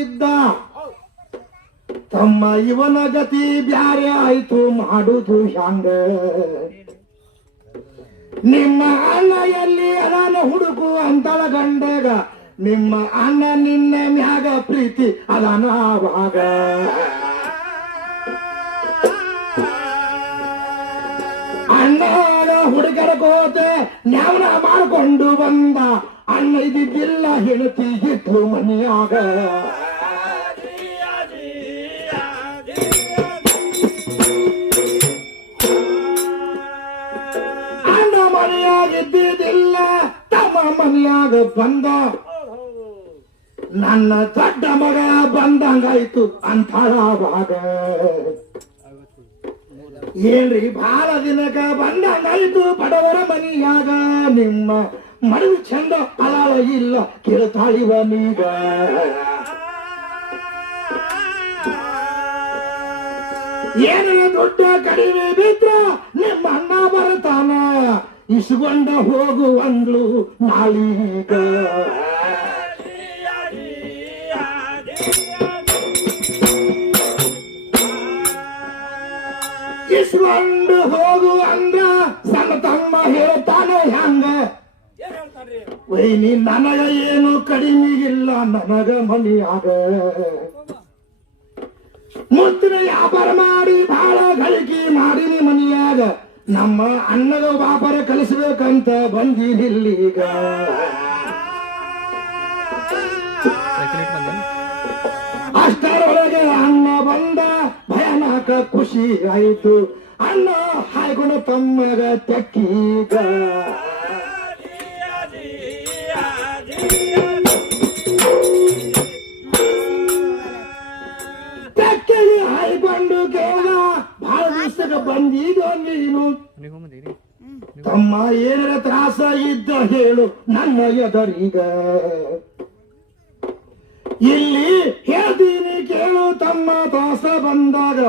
ಆಗಿದ್ದ. ತಮ್ಮ ಇವನ ಗತಿ ಬ್ಯಾರೆ ಆಯ್ತು, ಮಾಡುದು ಹ್ಯಾಂಗ? ನಿಮ್ಮ ಅಣ್ಣ ಎಲ್ಲಿ ಅದಾನ ಹುಡುಕು ಅಂತಳ ಗಂಡಗ, ನಿಮ್ಮ ಅಣ್ಣ ನಿನ್ನ ಮ್ಯಾಗ ಪ್ರೀತಿ ಅದಾನ ಆವಾಗ. ಅಣ್ಣಗ ಹುಡುಗರ ಕೋತೆ ನ್ಯಾವನ ಮಾಡಿಕೊಂಡು ಬಂದ. ಅಣ್ಣ ಇದ್ದಿದ್ದಿಲ್ಲ, ಹೆಣತಿ ಇತ್ತು ಮನೆಯಾಗ. ಅಣ್ಣ ಮನೆಯಾಗಿದ್ದಿದ್ದಿಲ್ಲ, ತಮ್ಮ ಮನೆಯಾಗ ಬಂದ. ನನ್ನ ದೊಡ್ಡ ಮಗ ಬಂದಂಗಾಯ್ತು ಅಂತಾಳವಾಗ. ಏನ್ರಿ ಬಾಳ ದಿನಕ ಬಂದಂಗಾಯ್ತು ಬಡವರ ಮನಿಯಾಗ. ನಿಮ್ಮ ಮನವಿ ಚಂದ ಅಲಾಳ ಇಲ್ಲ, ಕೇಳ್ತಾಳಿವನೀಗ. ಏನೆಲ್ಲ ದೊಡ್ಡ ಕಡಿಮೆ ಬಿದ್ರ ನಿಮ್ಮ ಅಣ್ಣ ಬರ್ತಾನ, ಇಸ್ಕೊಂಡ ಹೋಗು ಅಂದ್ಲು ನಾಳೀಗ. ಇಸ್ಕೊಂಡು ಹೋಗು ಅಂದ್ರ ಸಣ್ಣ ತಮ್ಮ ಹೇಳ್ತಾನೆ ಹ್ಯಾಂಗ? ವೈನಿ ನನಗ ಏನು ಕಡಿಮೆ ಇಲ್ಲ, ನನಗ ಮನಿಯಾಗ. ಮುತ್ತಿನ ವ್ಯಾಪಾರ ಮಾಡಿ ಬಹಳ ಗಳಿಕೆ ಮಾಡಿನಿ ಮನಿಯಾಗ. ನಮ್ಮ ಅಣ್ಣಗ ವ್ಯಾಪಾರ ಕಲಿಸ್ಬೇಕಂತ ಬಂದಿನಿಲ್ಲೀಗ. ಅಷ್ಟರೊಳಗೆ ಅಣ್ಣ ಬಂದ, ಭಯಾನಕ ಖುಷಿ ಆಯಿತು. ಅಣ್ಣ ಹಾಯ್ಕೊಂಡು ತಮ್ಮಗ ತೆಕ್ಕೀಗ. ತೆಕ್ಕಿಗೆ ಹಾಯ್ಕೊಂಡು ಕೇಳ, ಬಹಳ ದಿವಸಕ್ಕೆ ಬಂದಿದ್ದು ನೀನು. ತಮ್ಮ ಏನಾರ ತ್ರಾಸ ಇದ್ದ ಹೇಳು ನನ್ನ ಎದರೀಗ. ಇಲ್ಲಿ ಹೇಳ್ತೀನಿ ಕೇಳು ತಮ್ಮ, ತ್ರಾಸ ಬಂದಾಗ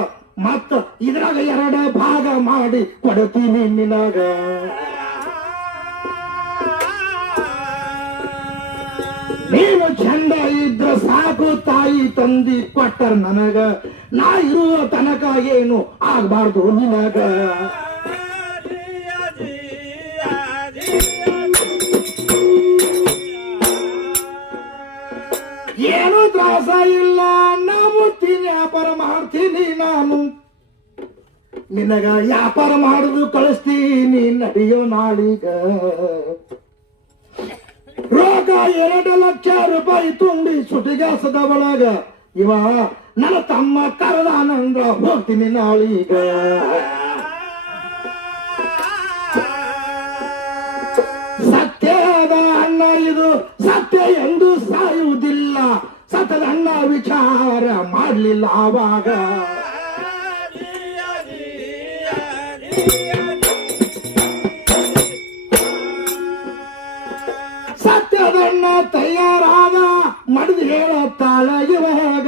ಮತ್ತ ಇದ್ರಾಗ 2 ಭಾಗ ಮಾಡಿ ಕೊಡ್ತೀನಿ ನಿನಗ. ನೀನು ಚಂದ ಇದ್ರ ಸಾಕು, ತಾಯಿ ತಂದಿ ಕೊಟ್ಟರ್ ನನಗ. ನಾ ಇರುವ ತನಕ ಏನು ಆಗ್ಬಾರ್ದು ನಿನಗ. ಏನು ತ್ರಾಸ ಇಲ್ಲ, ನಾ ಮುತ್ತೀನಿ ವ್ಯಾಪಾರ ಮಾಡ್ತೀನಿ ನಾನು. ನಿನಗ ವ್ಯಾಪಾರ ಮಾಡುದು ಕಳಿಸ್ತೀನಿ, ನಡೆಯೋ ನಾಳೀಗ. ರೋಗ 2 ಲಕ್ಷ ರೂಪಾಯಿ ತುಂಬಿ ಸುಟಿಗಾಸದ ಒಳಗ. ಇವ ನನ್ನ ತಮ್ಮ ಕರೆದಾನಂದ್ರ ಹೋಗ್ತೀನಿ ನಾಳೀಗ. ಸತ್ಯದ ಅಣ್ಣ ಇದು, ಸತ್ಯ ಎಂದು ಸಾಯುವುದಿಲ್ಲ. ಸತ್ಯದ ಅಣ್ಣ ವಿಚಾರ ಮಾಡಲಿಲ್ಲ ಆವಾಗ. ಸತ್ಯದಣ್ಣ ತಯಾರಾದ, ಮಡ್ದು ಹೇಳತ್ತಾಳ ಇವಾಗ.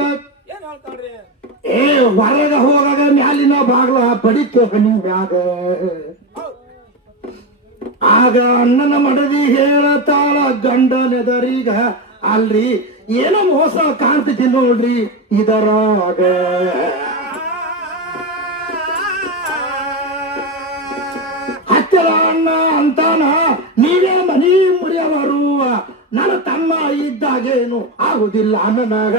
ಏ ಹೊರಗ ಹೋಗಾಗ ಮ್ಯಾಲಿನ ಬಾಗ್ಲ ಬಡಿತು ಹನಿ ಮ್ಯಾಗ. ಆಗ ಅಣ್ಣನ ಮಡದಿ ಹೇಳತ್ತಾಳ ಗಂಡನೆದರೀಗ, ಅಲ್ರಿ ಏನೋ ಮೋಸ ಕಾಣ್ತೈತಿ ನೋಡ್ರಿ ಇದರಾಗ. ಹತ್ತಿರ ಅಣ್ಣ ಅಂತಾನ, ನೀವೇ ಮನಿ ಮುರಿಯವರು. ನನ್ನ ತಮ್ಮ ಇದ್ದಾಗೇನು ಆಗುದಿಲ್ಲ ನನಗ.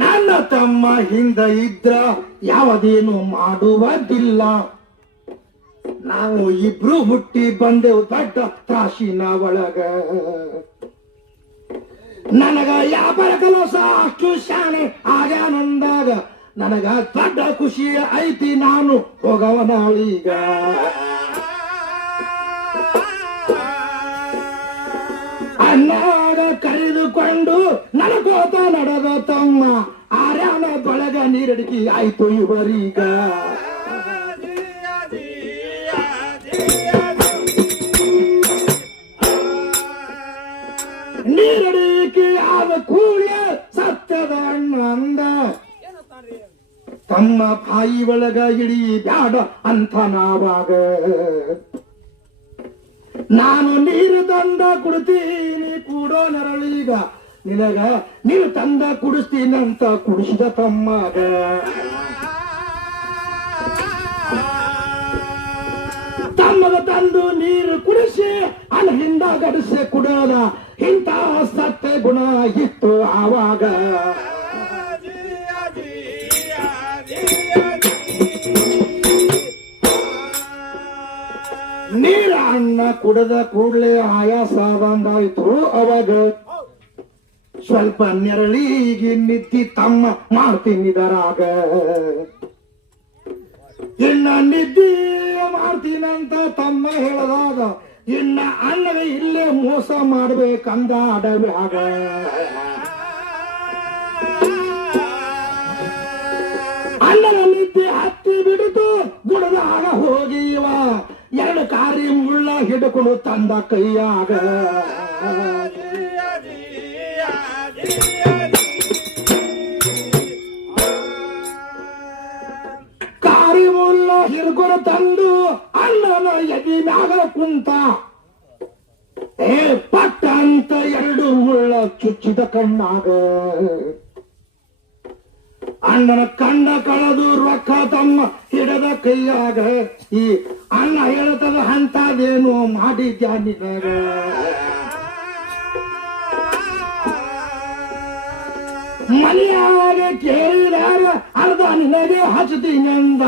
ನನ್ನ ತಮ್ಮ ಹಿಂದ ಇದ್ರ ಯಾವದೇನು ಮಾಡುವುದಿಲ್ಲ. ನಾವು ಇಬ್ರು ಹುಟ್ಟಿ ಬಂದೆವು ದೊಡ್ಡ ತ್ರಾಸಿನ ಒಳಗ. ನನಗ ವ್ಯಾಪಾರ ಕೆಲಸ ಅಷ್ಟು ಶಾಣೆ ಆಗ್ಯಾನಂದಾಗ, ನನಗ ದೊಡ್ಡ ಖುಷಿ ಐತಿ, ನಾನು ಹೋಗವನಾಳೀಗ. ಅಣ್ಣಾಗ ಕರೆದುಕೊಂಡು ನಡ್ಕೋತ ನಡೆದ ತಮ್ಮ, ಆರ್ಯಾನ ಬಳಗ ನೀರಡಿಕೆ ಆಯ್ತು ಇವರೀಗ. ನೀರಡಿಕೆ ಆದ ಕೂಡಲೇ ಸತ್ಯದ ಅಣ್ಣ ಅಂದ, ತಮ್ಮ ಬಾಯಿ ಒಳಗ ಇಡೀ ಬ್ಯಾಡ ಅಂತ ನಾವಾಗ. ನಾನು ನೀರು ತಂದ ಕುಡ್ತೀನಿ ಕೂಡೋ ನರಳೀಗ ನಿನಗ ನೀರು ತಂದ ಕುಡಿಸ್ತೀನಂತ ಕುಡಿಸಿದ ತಮ್ಮಗ ತಮ್ಮಗ ತಂದು ನೀರು ಕುಡಿಸಿ ಅಲ್ಲಿಂದ ಗಡಿಸಿ ಕುಡೋದ ಇಂಥ ಸತ್ಯ ಗುಣ ಇತ್ತು ಆವಾಗ ನೀರ ಅನ್ನ ಕುಡದ ಕೂಡಲೇ ಆಯಾಸ ಬಂದಾಯ್ತು ಅವಾಗ ಸ್ವಲ್ಪ ನೆರಳಿಗೆ ನಿದ್ದಿ ತಮ್ಮ ಮಾಡ್ತೀನಿದರಾಗ ಇನ್ನ ನಿದ್ದಿ ಮಾಡ್ತೀನಂತ ತಮ್ಮ ಹೇಳದಾಗ ಇನ್ನ ಅಣ್ಣಗ ಇಲ್ಲೇ ಮೋಸ ಮಾಡ್ಬೇಕಂದ ಅಡವ್ಯಾಗ ಅಣ್ಣನ ನಿದ್ದೆ ಹತ್ತಿ ಬಿಡಿತು ಗುಡದಾಗ ಹೋಗಿವ ಎರಡು ಕಾರಿ ಮುಳ್ಳ ಹಿಡ್ಕೊಂಡು ತಂದ ಕೈಯಾಗ ಕಾರಿ ಮುಳ್ಳ ಹಿಡ್ಕೊಂಡು ತಂದು ಅಣ್ಣನ ಎದಿ ಮ್ಯಾಗ ಕುಂತ ಪಟ್ಟ ಅಂತ ಎರಡು ಮುಳ್ಳ ಚುಚ್ಚಿದ ಕಣ್ಣಾಗ ಅಣ್ಣನ ಕಣ್ಣ ಕಳೆದು ರೊಕ್ಕ ತಮ್ಮ ಹಿಡದ ಕೈಯಾಗ ಈ ಅಣ್ಣ ಹೇಳ್ತದ ಅಂತದೇನು ಮಾಡಿದ್ಯಾ ನಿನಗ ಮನೆಯಾಗ ಕೇಳಿದಾಗ ಅರ್ಧ ನಿನಗೆ ಹಚ್ತೀನಿ ಅಂದ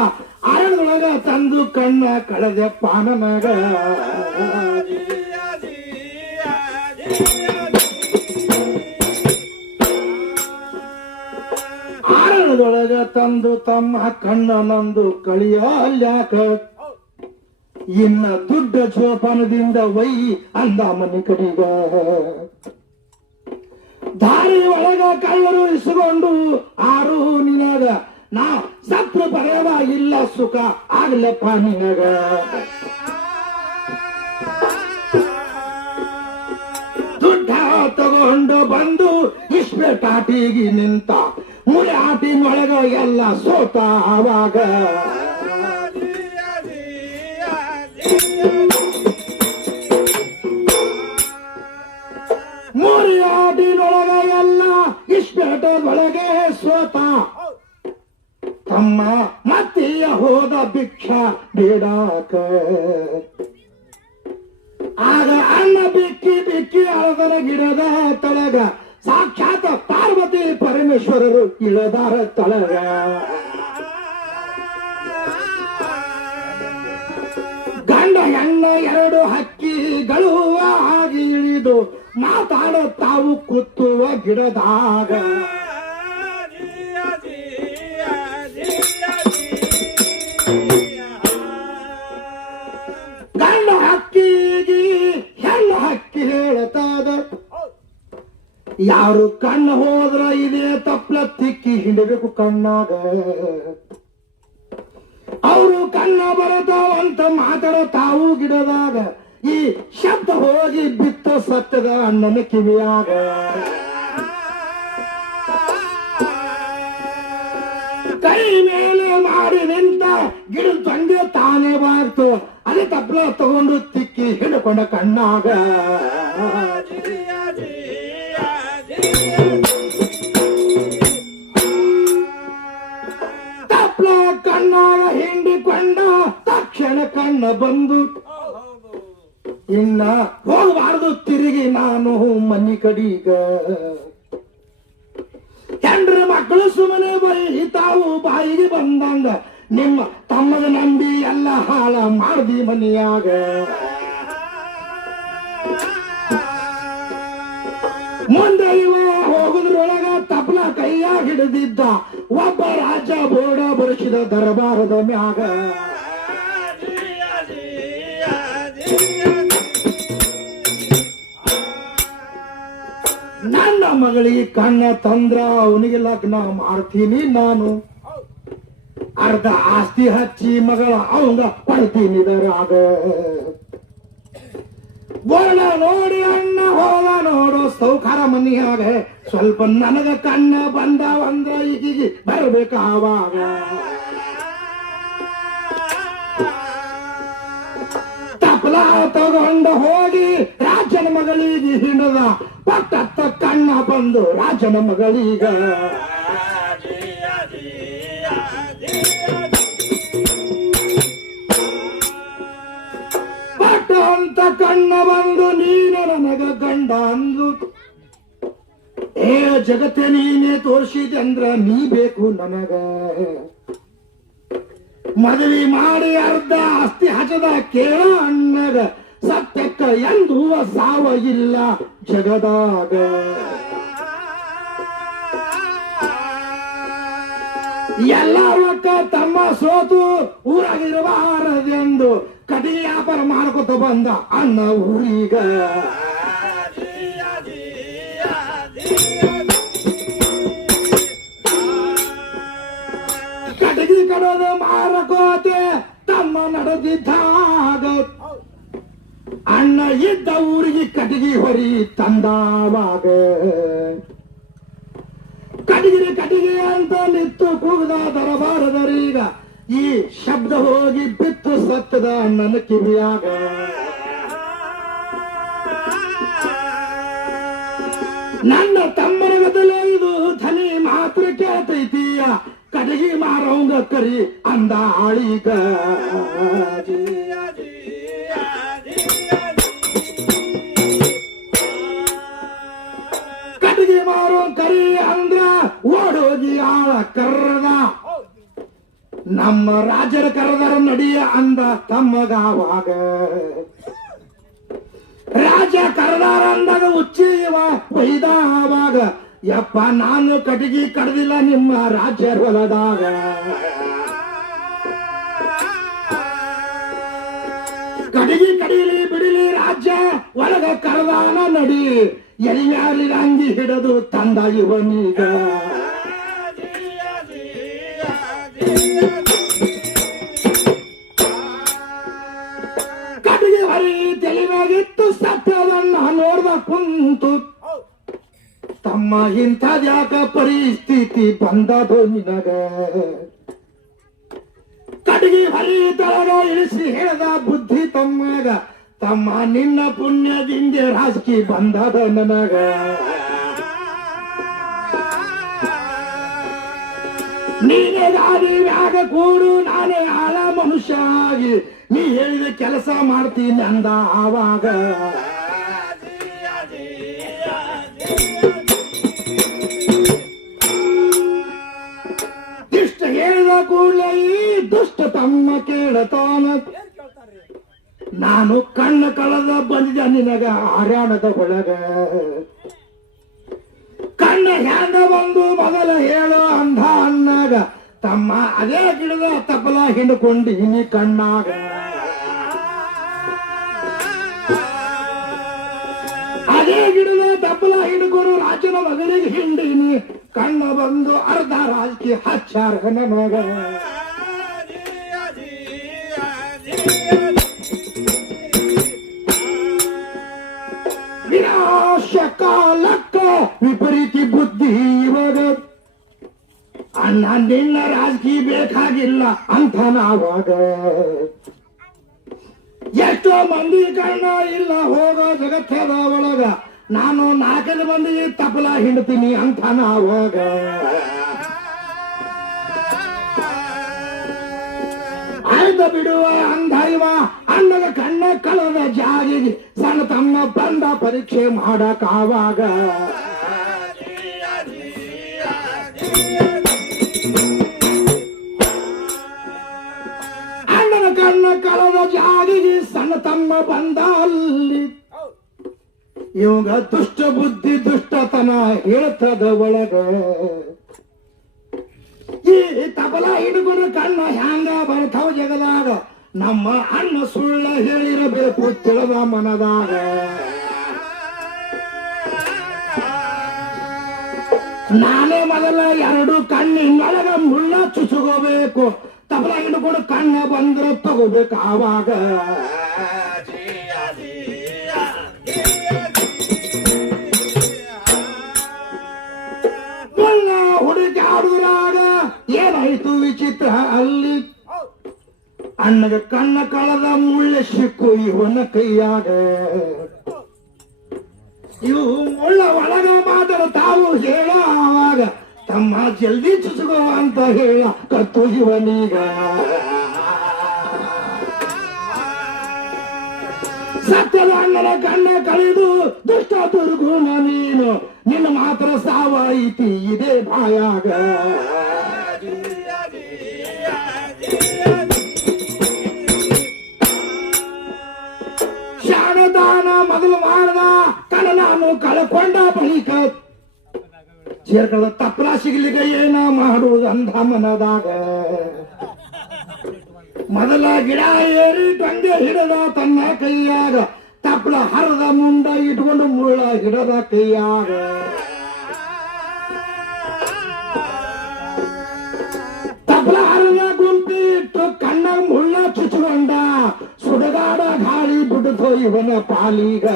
ಅರಳೊಳಗ ತಂದು ಕಣ್ಣ ಕಳೆದೆ ಪಾನನಗ ಆರಣದೊಳಗ ತಂದು ತಮ್ಮ ಕಣ್ಣ ನಂದು ಕಳಿಯ ಅಲ್ಯಾಕ ಇನ್ನ ದುಡ್ಡ ಜೋಪಾನದಿಂದ ವೈ ಅಂದ ಮನೆ ಕಡಿಗ ದಾರಿ ಒಳಗ ಕಳ್ಳರು ಇಸ್ಕೊಂಡು ಆರು ನಿನಗ ನಾ ಸತ್ರ ಬರೆಯವ ಇಲ್ಲ ಸುಖ ಆಗ್ಲಪ್ಪ ನಿನಗ ದುಡ್ಡ ತಗೊಂಡು ಬಂದು ಇಸ್ಪೇಟಾಟಿಗೆ ನಿಂತ ಮುಳೆ ಆಟಿನೊಳಗ ಎಲ್ಲ ಸೋತ ಆವಾಗ ಮುರಿ ಆಟಿನೊಳಗ ಎಲ್ಲ ಇಸ್ಪೇಟದೊಳಗೆ ಸೋತ ತಮ್ಮ ಮತ್ತೆಯ ಹೋದ ಭಿಕ್ಷಾ ಬೇಡಾಕ ಆಗ ಅಣ್ಣ ಬಿಕ್ಕಿ ಬಿಕ್ಕಿ ಅಳದರ ಗಿಡದ ತಳಗ ಸಾಕ್ಷಾತ್ ಪಾರ್ವತಿ ಪರಮೇಶ್ವರರು ಇಳದಾರ ತಳಗ ಗಂಡ ಹೆಣ್ಣ ಎರಡು ಹಕ್ಕಿಗಳು ಆಗಿ ಇಳಿದು ಮಾತಾಡ ತಾವು ಕೂತುವ ಗಿಡದಾಗ ಗಂಡ ಹಕ್ಕಿಗೆ ಹೆಣ್ಣು ಹಕ್ಕಿ ಹೇಳತಾದ ಯಾರು ಕಣ್ಣು ಹೋದ್ರ ಇದೇ ತಪ್ಪಲ ತಿಕ್ಕಿ ಹಿಡಬೇಕು ಕಣ್ಣಾಗ ಅವರು ಕಣ್ಣ ಬರತಾವಂತ ಮಾತಾಡೋ ತಾವು ಗಿಡದಾಗ ಈ ಶಬ್ದ ಹೋಗಿ ಬಿತ್ತ ಸತ್ಯದ ಅಣ್ಣನ ಕಿವಿಯಾಗ ಕೈ ಮೇಲೆ ಮಾಡಿ ನಿಂತ ಗಿಡ ತಂದೆ ತಾನೇ ಬಾರ್ತು ಅದೇ ತಪ್ಪಲ ತಗೊಂಡು ತಿಕ್ಕಿ ಹಿಡ್ಕೊಂಡ ಕಣ್ಣಾಗ ತಪ್ಪಲ ಕಣ್ಣಾಗ ಹಿಂಡಿಕೊಂಡ ತಕ್ಷಣ ಕಣ್ಣ ಬಂದು ಇನ್ನ ಹೋಗಬಾರದು ತಿರುಗಿ ನಾನು ಮನಿ ಕಡೀಗ ಹೆಂಡ್ರ ಮಕ್ಕಳು ಸುಮ್ಮನೆ ತಾವು ಬಾಯಿಗೆ ಬಂದಂಗ ನಿಮ್ಮ ತಮ್ಮಗ ನಂಬಿ ಎಲ್ಲ ಹಾಳ ಮಾಡ್ದಿ ಮನಿಯಾಗ ಮುಂದೆ ಇವ ಹೋಗುದ್ರೊಳಗ ತಪ್ಪಲ ಕೈಯಾಗ ಹಿಡಿದಿದ್ದ ಒಬ್ಬ ರಾಜ ಬೋರ್ಡ ಬರೆಸಿದ ದರಬಾರದ ಮ್ಯಾಗ ನನ್ನ ಮಗಳಿಗೆ ಕಣ್ಣ ತಂದ್ರ ಅವನಿಗೆ ಲಗ್ನ ಮಾಡ್ತೀನಿ ನಾನು ಅರ್ಧ ಆಸ್ತಿ ಹಚ್ಚಿ ಮಗಳ ಅವಂಗ ಪಡ್ತೀನಿ ದರಾಗ ಬೋಳ ನೋಡಿ ಅಣ್ಣ ಹೋಗ ನೋಡು ಸೌಕಾರ ಮನಿಯಾಗ ಸ್ವಲ್ಪ ನನಗ ಕಣ್ಣ ಬಂದವಂದ್ರ ಈಗಿಗೆ ಬರ್ಬೇಕ ಆವಾಗ ತಪ್ಪಲ ತಗೊಂಡ ಹೋಗಿ ರಾಜನ ಮಗಳಿಗೆ ಹಿಡಿದ ಪಟ್ಟತ್ತ ಕಣ್ಣ ಬಂದು ರಾಜನ ಮಗಳೀಗ ಪಟ್ಟ ಅಂತ ಕಣ್ಣ ಬಂದು ನೀನು ನನಗ ಗಂಡ ಅಂದ್ಲು. ಏ ಜಗತ್ತೆ ನೀನೇ ತೋರಿಸಿದೆ ಅಂದ್ರ ನೀ ಬೇಕು ನನಗ, ಮದುವೆ ಮಾಡಿ ಅರ್ಧ ಆಸ್ತಿ ಹಚದ ಕೇಳ ಅಣ್ಣಗ, ಸತ್ಯಕ್ಕ ಎಂದು ಸಾವ ಇಲ್ಲ ಜಗದಾಗ. ಎಲ್ಲರೂ ಅಕ್ಕ ತಮ್ಮ ಸೋತು ಊರಾಗಿರಬಾರದೆಂದು ಕಟಿ ವ್ಯಾಪಾರ ಮಾಡ್ಕೊತ ಬಂದ ಅಣ್ಣ ಊರೀಗ. ಕಟಗಿ ಕಡೋದು ಮಾರಕೋತೆ ತಮ್ಮ ನಡೆದಿದ್ದಾಗ ಅಣ್ಣ ಇದ್ದ ಊರಿಗೆ ಕಟಗಿ ಹೊರಿ ತಂದಾವಾಗ. ಕಟಗಿರಿ ಕಟಗಿ ಅಂತ ನಿತ್ತು ಕೂಗದ ದರಬಾರದರೀಗ ಈ ಶಬ್ದ ಹೋಗಿ ಬಿತ್ತು ಸತ್ತದ ಅಣ್ಣನ ಕಿವಿಯಾಗ. ನನ್ನ ತಮ್ಮನ ಬದಲೇ ಇದು ಧನಿ ಮಾತ್ರ ಕೇಳ್ತೈತೀಯ, ಕಟಗಿ ಮಾರವಂಗ ಕರಿ ಅಂದ ಆಳಿಗ. ಕಟಗಿ ಮಾರೋ ಕರಿ ಅಂದ್ರ ಓಡೋಗಿ ಆಳ ಕರ್ರದ, ನಮ್ಮ ರಾಜರ ಕರೆದರ ನಡಿಯ ಅಂದ ತಮ್ಮಗಾವಾಗ. ರಾಜ ಕರೆದಾರ ಅಂದಾಗ ಉಚ್ಚಿವ ಒಯ್ದಾವಾಗ, ಯಪ್ಪ ನಾನು ಕಟಗಿ ಕಡ್ದಿಲ್ಲ ನಿಮ್ಮ ರಾಜ್ಯರ ಹೊಲದಾಗ. ಕಟಗಿ ಕಡಿಲಿ ಬಿಡಿಲಿ ರಾಜ್ಯ ಒಳಗ ಕರೆದಾನ ನಡಿ, ಎಲಿಯಾಲಿ ಅಂಗಿ ಹಿಡಿದು ತಂದ ಇವನೀಗ. ಕಟಗಿ ಹರಿ ತೆಲಿವಾಗಿತ್ತು ಸತ್ಯವನ್ನ ನೋಡ್ದ ಕುಂತು, ತಮ್ಮ ಇಂಥದ್ಯಾಕ ಪರಿಸ್ಥಿತಿ ಬಂದದು ನಿನಗ. ಕಟಗಿ ಹರಿ ತಳಗ ಇಳಿಸಿ ಹೇಳ್ದ ಬುದ್ಧಿ ತಮ್ಮಗ, ತಮ್ಮ ನಿನ್ನ ಪುಣ್ಯದಿಂದ ರಾಜಕೀಯ ಬಂದದ ನನಗ. ನೀನೇ ಗಾಡಿ ವ್ಯಾಗ ಕೂಡು ನಾನೇ ಆಳ ಮನುಷ್ಯ ಆಗಿ, ನೀ ಹೇಳಿದ ಕೆಲಸ ಮಾಡ್ತೀನಿ ಅಂದ ಆವಾಗ. ಇಷ್ಟ ಹೇಳಿದ ಕೂಡಲೇ ಈ ದುಷ್ಟ ತಮ್ಮ ಕೇಳತಾನ, ನಾನು ಕಣ್ಣು ಕಳೆದ ಬಂದಿದ್ದ ನಿನಗ ಹರ್ಯಾಣದ ಒಳಗ. ಕಣ್ಣ ಹ್ಯಾಂಗ ಬಂದು ಮೊದಲ ಹೇಳೋ ಅಂಧ ಅನ್ನಾಗ, ತಮ್ಮ ಅದೇ ಗಿಡದ ತಪ್ಪಲ ಹಿಂಡ್ಕೊಂಡಿನಿ ಕಣ್ಣಾಗ. ಅದೇ ಗಿಡದ ತಪ್ಪಲ ಹಿಡ್ಕೊಂಡು ರಾಜನ ಮಗನಿಗೆ ಹಿಂಡಿನಿ, ಕಣ್ಣ ಬಂದು ಅರ್ಧ ರಾಜಕೀಯ ಹಚ್ಚಾರ ನನಗ. ವಿನಾಶ ಕಾಲಕ್ಕ ವಿಪರೀತಿ ಬುದ್ಧಿ ಇವಾಗ, ಅಣ್ಣ ನಿನ್ನ ರಾಜಕೀಯ ಬೇಕಾಗಿಲ್ಲ ಅಂತ ನಾವಾಗ. ಎಷ್ಟೋ ಮಂದಿ ಕಣ್ಣ ಇಲ್ಲ ಹೋಗೋ ಜಗತ್ತದ ಒಳಗ, ನಾನು 4 ಮಂದಿ ತಪ್ಪಲ ಹಿಂಡ್ತೀನಿ ಅಂತ ನಾವಾಗ. ಆಯ್ದ ಬಿಡುವ ಅಂಧ ಇವ ಅಣ್ಣಗ ಕಣ್ಣ ಕಳದ ಜಾಗಿಗೆ ಸಣ್ಣ ತಮ್ಮ ಬಂದ ಪರೀಕ್ಷೆ ಮಾಡಕ ಆವಾಗ. ಅಣ್ಣನ ಕಣ್ಣ ಕಳದ ಜಾಗಿಗೆ ಸಣ್ಣ ತಮ್ಮ ಬಂದ ಅಲ್ಲಿ, ಇವಾಗ ದುಷ್ಟ ಬುದ್ಧಿ ದುಷ್ಟತನ ಹೇಳ್ತದ ಒಳಗ. ಈ ತಬಲ ಹಿಡುಗರು ಕಣ್ಣ ಹ್ಯಾಂಗ ಬರ್ತಾವ ಜಗದಾಗ, ನಮ್ಮ ಅಣ್ಣ ಸುಳ್ಳ ಹೇಳಿರಬೇಕು ತಿಳಿದ ಮನದಾಗ. ನಾನೇ ಮೊದಲ 2 ಕಣ್ಣಿನೊಳಗ ಮುಳ್ಳ ಚುಚ್ಚುಕೋಬೇಕು, ತಬಲ ಹಿಡ್ಕೊಂಡು ಕಣ್ಣ ಬಂದ್ರೆ ತಗೋಬೇಕು ಆವಾಗ. ಮುಳ್ಳ ಹುಡುಕಿ ಆಡುದ್ರಾಗ ಏನಾಯ್ತು ವಿಚಿತ್ರ ಅಲ್ಲಿ, ಅಣ್ಣಗ ಕಣ್ಣ ಕಳದ ಮುಳ್ಳೆ ಸಿಕ್ಕು ಇವನ ಕೈಯಾಗ. ಇವು ಮುಳ್ಳ ಒಳಗ ಮಾತನ್ನು ತಾವು ಹೇಳ ಆವಾಗ ತಮ್ಮ ಜಲ್ದಿ ಚುಚುಗೋ ಅಂತ ಹೇಳ ಕತ್ತು ಇವನೀಗ. ಸತ್ಯದ ಅಣ್ಣನ ಕಣ್ಣ ಕಳೆದು ದುಷ್ಟ ದುರ್ಗುಣ ನೀನು, ನಿನ್ನ ಮಾತ್ರ ಸಾವಾಯಿತಿ ಇದೇ ಬಾಯಾಗ. ಶಾಣದಾನ ಮೊದಲು ಮಾಡದ ಕಳನಾನು ಕಳಕೊಂಡ ಬಳಿಕ ಸೇರ್ಕದ ತಪ್ಪಲ ಸಿಗ್ಲಿಕ್ಕೆ ಏನ ಮಾಡುವುದು ಅಂಧ ಮನದಾಗ. ಮೊದಲ ಗಿಡ ಏರಿ ಟೊಂಗೆ ಹಿಡದ ತನ್ನ ಕೈಯಾಗ, ತಪ್ಪಲ ಹರದ ಮುಂಡ ಇಟ್ಕೊಂಡು ಮುಳ್ಳ ಹಿಡದ ಕೈಯಾಗ. ತಪ್ಪಲ ಹರದ ಗುಂಪಿ ಇಟ್ಟು ಕಣ್ಣ ಮುಳ್ಳ ಚುಚ್ಕೊಂಡ, ಸುಡಗಾಡ ಗಾಳಿ ಬಿಡ್ತು ಇವನ ಪಾಲಿಗ.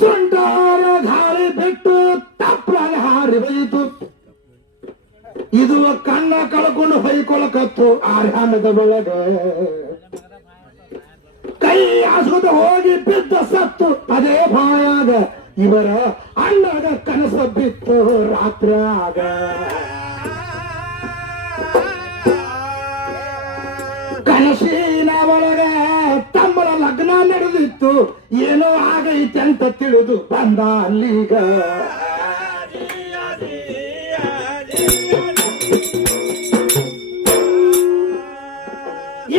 ಸುಂಟಾರ ಗಾಳಿ ಬಿಟ್ಟು ತಪ್ಪಲ ಹಾರಿ ಬೈತು. ಇದು ಕಣ್ಣ ಕಳ್ಕೊಂಡು ಹೊಯ್ಕೊಳಕತ್ತು ಆರ್ಯಾನದ ಒಳಗ. ಕೈ ಆಸ್ಕೊತ ಹೋಗಿ ಬಿದ್ದ ಸತ್ತು ಅದೇ ಬಾಯಾಗ. ಇವರ ಅಣ್ಣಗ ಕನಸ ಬಿತ್ತು ರಾತ್ರಿಯಾಗ. ಕನಸಿನ ಒಳಗ ತಮ್ಮಳ ಲಗ್ನ ನಡೆದಿತ್ತು, ಏನೋ ಆಗೈತೆ ಅಂತ ತಿಳಿದು ಬಂದ ಅಲ್ಲಿಗ.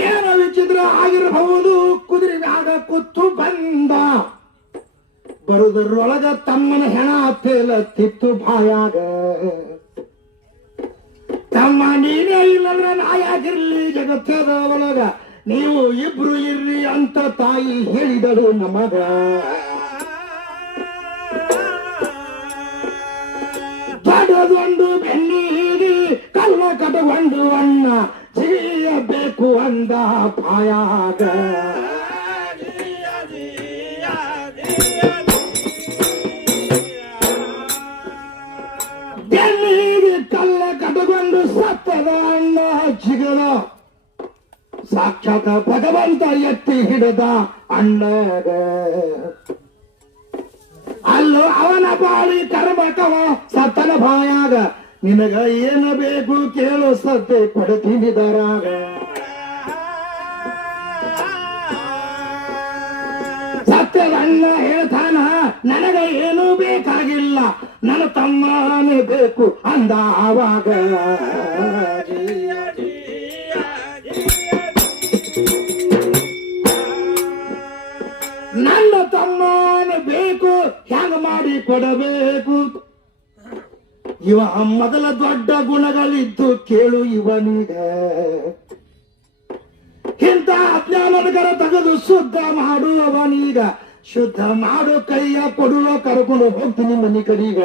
ಏನೋ ವಿಚಿತ್ರ ಆಗಿರಬಹುದು, ಕುದುರೆ ಮ್ಯಾಗ ಕೂತು ಬಂದ. ಬರುವುದರೊಳಗ ತಮ್ಮನ ಹೆಣ ತೇಲತ್ತಿತ್ತು ಬಾಯಾಗ. ತಮ್ಮ ನೀನೇ ಇಲ್ಲಂದ್ರ ನಾಯಾಗಿರ್ಲಿ ಜಗತ್ತದ ಒಳಗ, ನೀವು ಇಬ್ರು ಇರ್ರಿ ಅಂತ ತಾಯಿ ಹೇಳಿದಳು ನಮಗ. ದೊಡ್ಡದೊಂದು ಬೆನ್ನಿಗೆ ಕಲ್ಲ ಕಟಗೊಂಡು ಅಣ್ಣ ಜೀಯಬೇಕು ಅಂದ ಬಾಯಾಗ. ಬೆನ್ನಿಗೆ ಕಲ್ಲ ಕಟಗೊಂಡು ಸತ್ತದ ಅಣ್ಣ ಜಿಗದ. ಸಾಕ್ಷಾತ್ ಭಗವಂತ ಎತ್ತಿ ಹಿಡದ ಅಣ್ಣಗ. ಅಲ್ಲೂ ಅವನ ಬಾಳಿ ಕರ್ಮಕವ ಸತ್ತನ ಬಾಯಾಗ. ನಿನಗ ಏನು ಬೇಕು ಕೇಳು ಸತ್ತೆ ಕೊಡ್ತೀನಿ ದರಾಗ. ಸತ್ಯದ ಅಣ್ಣ ಹೇಳ್ತಾನ, ನನಗ ಏನೂ ಬೇಕಾಗಿಲ್ಲ, ನನ್ನ ತಮ್ಮನೇ ಬೇಕು ಅಂದ ಆವಾಗ. ನನ್ನ ತಮ್ಮನ ಬೇಕು, ಹ್ಯಾಂಗ ಮಾಡಿ ಕೊಡಬೇಕು. ಇವ ಮೊದಲ ದೊಡ್ಡ ಗುಣಗಳಿದ್ದು ಕೇಳು ಇವನಿಗ. ಇಂಥ ಅಜ್ಞಾನದಕರ ತೆಗೆದು ಶುದ್ಧ ಮಾಡುವವನೀಗ. ಶುದ್ಧ ಮಾಡು ಕೈಯ ಕೊಡುವ ಕರ್ಕೊಂಡು ಹೋಗ್ತೀನಿ ಮನಿ ಕಡೀಗ.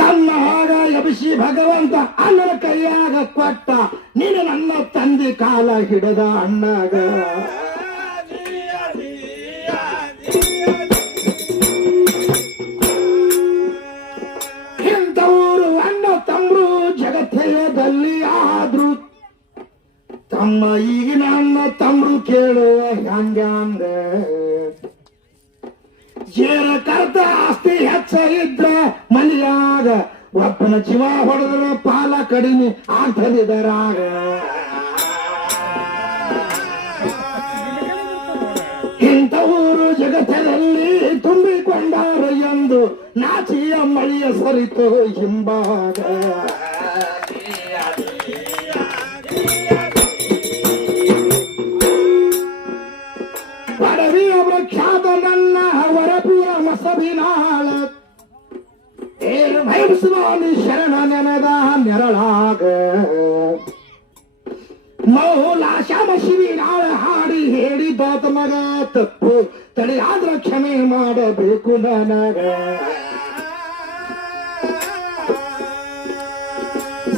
ತನ್ನ ಹಾಗ ಎಬ್ಬಿಸಿ ಭಗವಂತ ಅಣ್ಣನ ಕೈಯಾಗ ಕೊಟ್ಟ. ನೀನು ನನ್ನ ತಂದೆ ಕಾಲ ಹಿಡದ ಅಣ್ಣಗ. ಇಂಥವರು ಅಣ್ಣ ತಮ್ಮರು ಜಗತ್ತೇಯದಲ್ಲಿ ಆದ್ರು. ತಮ್ಮ ಈಗಿನ ಅಣ್ಣ ತಮ್ಮರು ಕೇಳುವ ಹ್ಯಾಂಗ. ಜೇರ ಕರ್ತ ಆಸ್ತಿ ಹೆಚ್ಚ ಇದ್ರ ಮನೆಯಾಗ, ಒಬ್ಬನ ಜೀವ ಹೊಡೆದ್ರ ಪಾಲ ಕಡಿಮೆ ಆಗ್ತದಿದರಾಗ. ಇಂಥವರು ಜಗತ್ತಲ್ಲಿ ತುಂಬಿಕೊಂಡಾರು ಎಂದು ನಾಚಿಯ ಮಳೆಯ ಸರಿತು ಹಿಂಬಾಗ. ಪಡವಿಯ ಪ್ರಖ್ಯಾತ ನನ್ನ ವರಪುರ ಮಸಬಿನಾಳ. ಭೈರಸ್ವಾಮಿ ಶರಣ ನೆನೆದ ನೆರಳಾಗ. ಮೌಲ ಶ್ಯಾಮ ಶಿವಿನಾಳ ಹಾಡಿ ಹೇಳಿದಾತ ಮಗ ತಪ್ಪು ತಡೆಯಾದ್ರ ಕ್ಷಮೆ ಮಾಡಬೇಕು ನನಗ.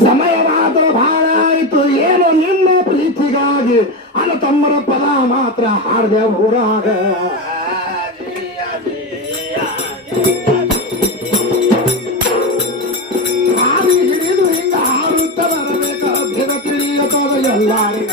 ಸಮಯವಾದ ಬಹಳ ಆಯ್ತು, ಏನು ನಿಮ್ಮ ಪ್ರೀತಿಗಾಗಿ ಅನ್ನ ತಮ್ಮರ ಪದ ಮಾತ್ರ ಹಾಡ್ದೆ ಊರಾಗ. ಹಾದಿ ಹಿಡಿದು ಹಿಂಗ ಹಾರುತ್ತ ಬರಬೇಕ ಭೇದ ತಿಳಿಯತದ ಎಲ್ಲಾರಿಗ